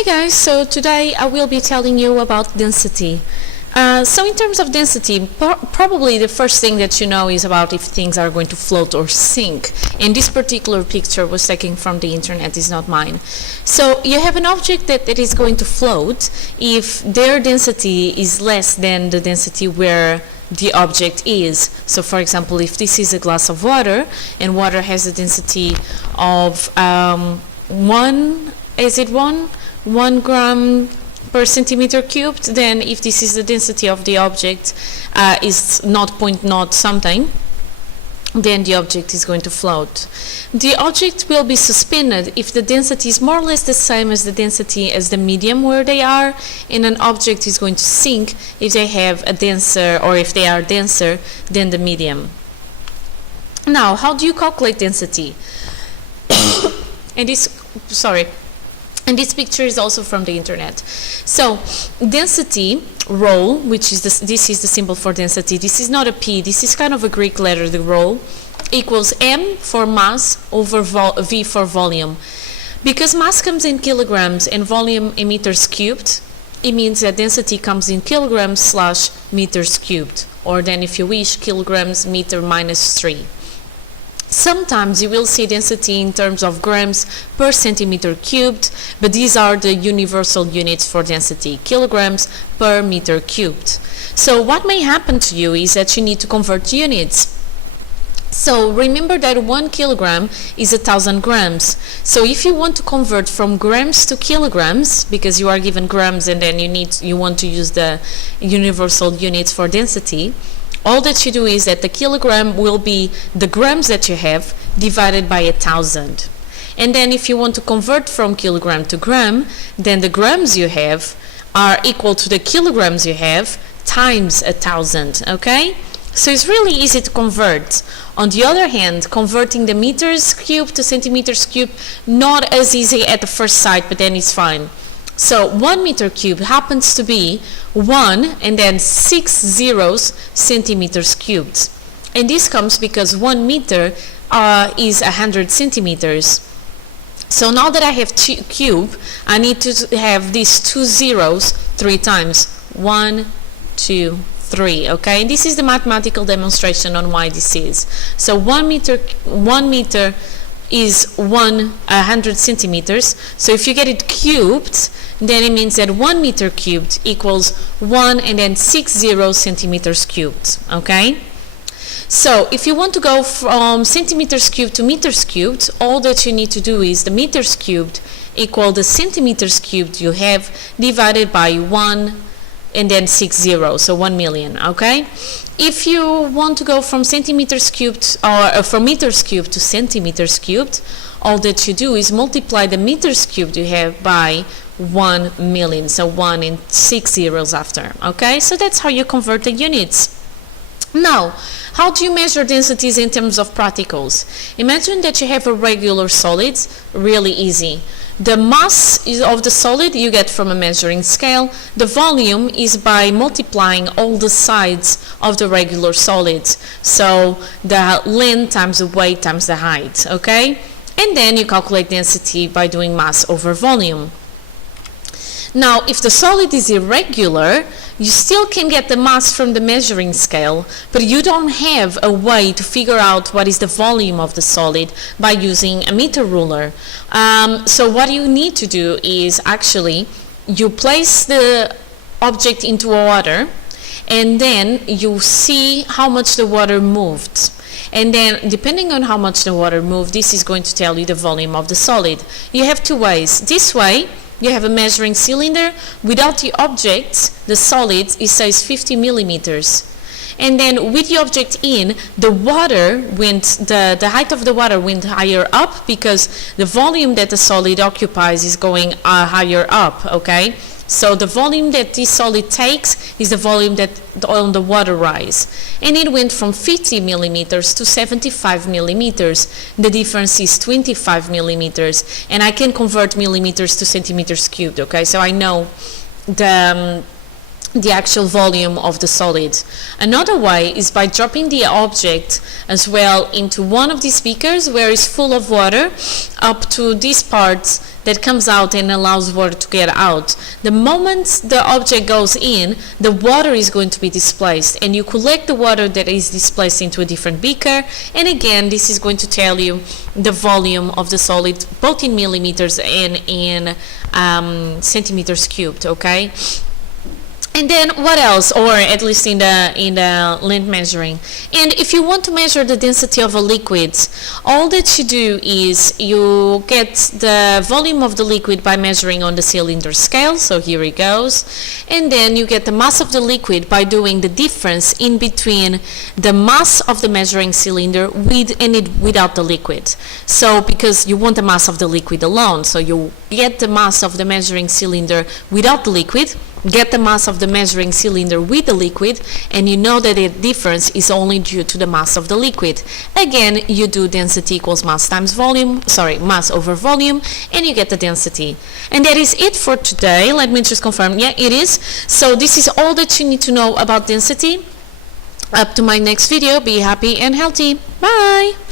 Hey guys, so today I will be telling you about density. So in terms of density, probably the first thing that you know is about if things are going to float or sink. And this particular picture was taken from the internet, is not mine. So you have an object that is going to float if their density is less than the density where the object is. So for example, if this is a glass of water and water has a density of 1 gram per centimeter cubed, then if this is the density of the object is 0.0 something, then the object is going to float. The object will be suspended if the density is more or less the same as the density as the medium where they are, and an object is going to sink if they have a denser, or if they are denser than the medium. Now, how do you calculate density? And this picture is also from the internet. So density, rho, which is this is the symbol for density. This is not a P, this is kind of a Greek letter, the rho, equals M for mass over V for volume. Because mass comes in kilograms and volume in meters cubed, it means that density comes in kilograms slash meters cubed, or then if you wish, kilograms meter minus 3. Sometimes you will see density in terms of grams per centimeter cubed, but these are the universal units for density, kilograms per meter cubed. So what may happen to you is that you need to convert units. So remember that 1 kilogram is 1,000 grams. So if you want to convert from grams to kilograms, because you are given grams and then you want to use the universal units for density, all that you do is that the kilogram will be the grams that you have divided by 1,000. And then if you want to convert from kilogram to gram, then the grams you have are equal to the kilograms you have times 1,000, okay? So it's really easy to convert. On the other hand, converting the meters cubed to centimeters cubed, not as easy at the first sight, but then it's fine. So 1 meter cubed happens to be 1 and then 6 zeros centimeters cubed. And this comes because 1 meter is 100 centimeters. So now that I have cube, I need to have these 2 zeros 3 times. 1, 2, 3, okay? And this is the mathematical demonstration on why this is. So 1 meter is 100 centimeters. So if you get it cubed, then it means that 1 meter cubed equals 1 and then 6 centimeters cubed, okay? So if you want to go from centimeters cubed to meters cubed, all that you need to do is the meters cubed equal the centimeters cubed you have divided by 1 and then 6 zeros, so 1 million, okay? If you want to go from centimeters cubed or from meters cubed to centimeters cubed, all that you do is multiply the meters cubed you have by 1 million, so 1 and 6 zeros after, okay? So that's how you convert the units. Now, how do you measure densities in terms of particles? Imagine that you have a regular solid, really easy. The mass of the solid you get from a measuring scale. The volume is by multiplying all the sides of the regular solid. So the length times the weight times the height, okay? And then you calculate density by doing mass over volume. Now, if the solid is irregular, you still can get the mass from the measuring scale, but you don't have a way to figure out what is the volume of the solid by using a meter ruler. So what you need to do is actually you place the object into water, and then you see how much the water moved. And then depending on how much the water moved, this is going to tell you the volume of the solid. You have two ways. This way, you have a measuring cylinder. Without the object, the solid, it says 50 millimeters. And then with the object in, the water went, the height of the water went higher up because the volume that the solid occupies is going higher up, okay? So the volume that this solid takes is the volume that on the water rise. And it went from 50 millimeters to 75 millimeters. The difference is 25 millimeters. And I can convert millimeters to centimeters cubed, okay? So I know the the actual volume of the solid. Another way is by dropping the object as well into one of these beakers where it's full of water up to this part that comes out and allows water to get out. The moment the object goes in, the water is going to be displaced, and you collect the water that is displaced into a different beaker, and again this is going to tell you the volume of the solid both in millimeters and in centimeters cubed, okay? And then what else, or at least in the length measuring? And if you want to measure the density of a liquid, all that you do is you get the volume of the liquid by measuring on the cylinder scale, so here it goes, and then you get the mass of the liquid by doing the difference in between the mass of the measuring cylinder with and without the liquid. So because you want the mass of the liquid alone, so you get the mass of the measuring cylinder without the liquid, get the mass of the measuring cylinder with the liquid, and you know that the difference is only due to the mass of the liquid. Again, you do density equals mass times volume, mass over volume, and you get the density. And that is it for today. Let me just confirm. Yeah, it is. So this is all that you need to know about density. Up to my next video. Be happy and healthy. Bye.